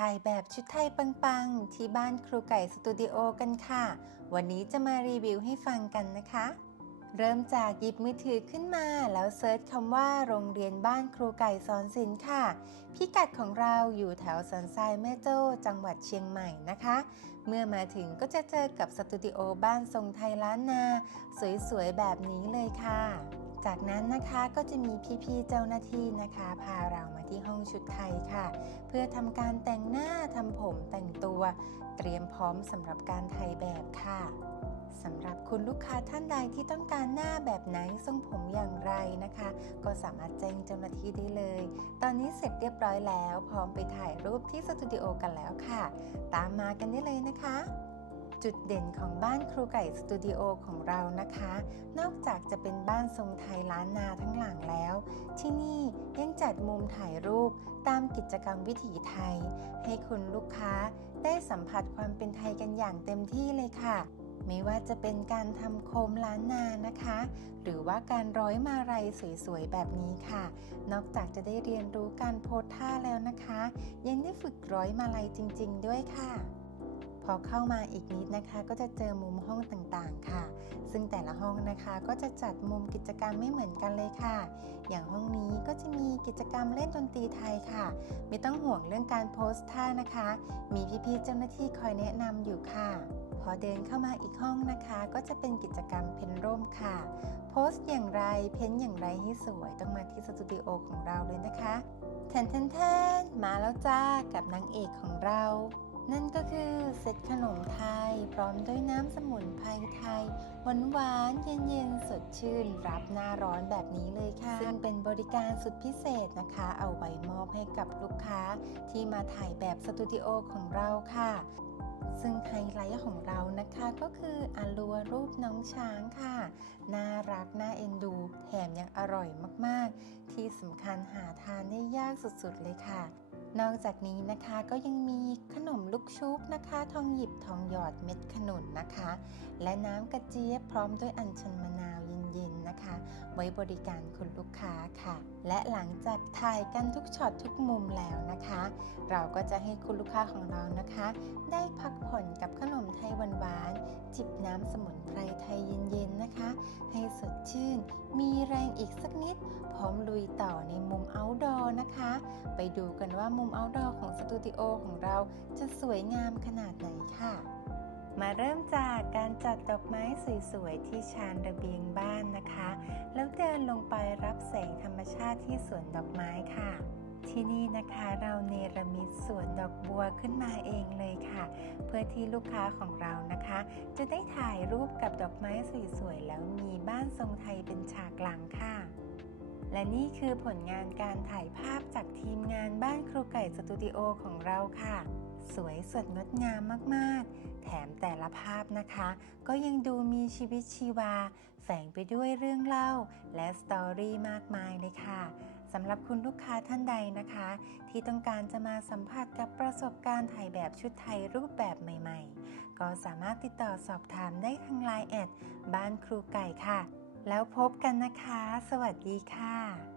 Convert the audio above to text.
ถ่ายแบบชุดไทยปังๆ ที่บ้านครูไก่สตูดิโอกันค่ะ วันนี้จะมารีวิวให้ฟังกันนะคะ เริ่มจากหยิบมือถือขึ้นมา แล้วเซิร์ชคำว่าโรงเรียนบ้านครูไก่สอนศิลป์ค่ะ พิกัดของเราอยู่แถวสันทรายแม่โจ้จังหวัดเชียงใหม่นะคะ เมื่อมาถึงก็จะเจอกับสตูดิโอบ้านทรงไทยล้านนา สวยๆแบบนี้เลยค่ะ จากนั้นนะคะก็จะมีพี่ๆเจ้าหน้าที่นะคะ พาเรา ชุดไทยค่ะ เพื่อทำการแต่งหน้าทำผมแต่งตัว เตรียมพร้อมสำหรับการถ่ายแบบค่ะสำหรับคุณลูกค้าท่านใดที่ต้องการหน้าแบบไหนทรงผมอย่างไรนะคะ ก็สามารถแจ้งเจ้าหน้าที่ได้เลย ตอนนี้เสร็จเรียบร้อยแล้ว พร้อมไปถ่ายรูปที่สตูดิโอกันแล้วค่ะ ตามมากันได้เลยนะคะ จุดเด่นของบ้านครูไก่สตูดิโอของเรานะคะ นอกจากจะเป็นบ้านทรงไทยล้านนาทั้งหลังแล้ว ที่นี่ ถ่ายรูปตามกิจกรรมวิถีไทย ให้คุณลูกค้าได้สัมผัสความเป็นไทยกันอย่างเต็มที่เลยค่ะ ไม่ว่าจะเป็นการทำโคมล้านนานะคะ หรือว่าการร้อยมาลัยสวยๆ แบบนี้ค่ะ นอกจากจะได้เรียนรู้การโพสท่าแล้วนะคะ ยังได้ฝึกร้อยมาลัยจริง ๆ ด้วยค่ะ พอเข้ามาอีกนิดนะคะ ก็จะเจอมุมห้องต่างๆค่ะ ซึ่งแต่ละห้องนะคะก็จะจัดมุมกิจกรรมไม่เหมือนกันเลยค่ะ อย่างห้องนี้ก็จะมีกิจกรรมเล่นดนตรีไทยค่ะ ไม่ต้องห่วงเรื่องการโพสท่านะคะ มีพี่ๆเจ้าหน้าที่คอยแนะนำอยู่ค่ะพอเดินเข้ามาอีกห้องนะคะ ก็จะเป็นกิจกรรมเพ้นร่มค่ะ โพสต์อย่างไรเพ้นอย่างไรให้สวยต้องมาที่สตูดิโอของเราเลยนะคะแทนแทนแทนมาแล้วจ้ากับนางเอกของเรา นั่นก็คือเซตขนมไทย พร้อมด้วยน้ำสมุนไพรไทย หวานหวานๆเย็นๆสดชื่น รับหน้าร้อนแบบนี้เลยค่ะ ซึ่งเป็นบริการสุดพิเศษนะคะ เอาไว้มอบให้กับลูกค้าที่มาถ่ายแบบสตูดิโอของเราค่ะ ซึ่งไฮไลท์ของเรานะคะก็คืออาลัวรู น้องช้างค่ะ น่ารัก น่าเอ็นดู แถมยังอร่อยมากๆ ที่สำคัญหาทานได้ยากสุดๆเลยค่ะนอกจากนี้นะคะก็ยังมีขนมลูกชุบนะคะ ทองหยิบทองหยอดเม็ดขนุนนะคะ และน้ำกระเจี๊ยบพร้อมด้วยอัญชันมะนาวเย็น ๆนะคะ ไว้บริการคุณลูกค้าค่ะ และหลังจากถ่ายกันทุกช็อตทุกมุมแล้วนะคะ เราก็จะให้คุณลูกค้าของเรานะคะ ได้พักผ่อนกับขนมไทยหวานๆจิบน้ำสมุนไพรไทยเย็นๆนะคะ ให้สดชื่น มีแรงอีกสักนิด พร้อมลุยต่อในมุม outdoor นะคะ ไปดูกันว่ามุม outdoor ของสตูดิโอของเราจะสวยงามขนาดไหนค่ะ มาเริ่มจากการจัดดอกไม้สวยๆที่ชานระเบียงบ้านนะคะ แล้วเดินลงไปรับแสงธรรมชาติที่สวนดอกไม้ค่ะ ที่นี่นะคะเราเนรมิตสวนดอกบัวขึ้นมาเองเลยค่ะ เพื่อที่ลูกค้าของเรานะคะ จะได้ถ่ายรูปกับดอกไม้สวยๆแล้วมีบ้านทรงไทยเป็นฉากหลังค่ะและนี่คือผลงานการถ่ายภาพจากทีมงานบ้านครูไก่สตูดิโอของเราค่ะ สวยสดงดงามมากๆ แถมแต่ละภาพนะคะ ก็ยังดูมีชีวิตชีวา แฝงไปด้วยเรื่องเล่า และสตอรี่มากมายเลยค่ะสำหรับคุณลูกค้าท่านใดนะคะ ที่ต้องการจะมาสัมผัสกับประสบการณ์ถ่ายแบบชุดไทยรูปแบบใหม่ๆ ก็สามารถติดต่อสอบถามได้ทางไลน์แอดบ้านครูไก่ค่ะ แล้วพบกันนะคะ สวัสดีค่ะ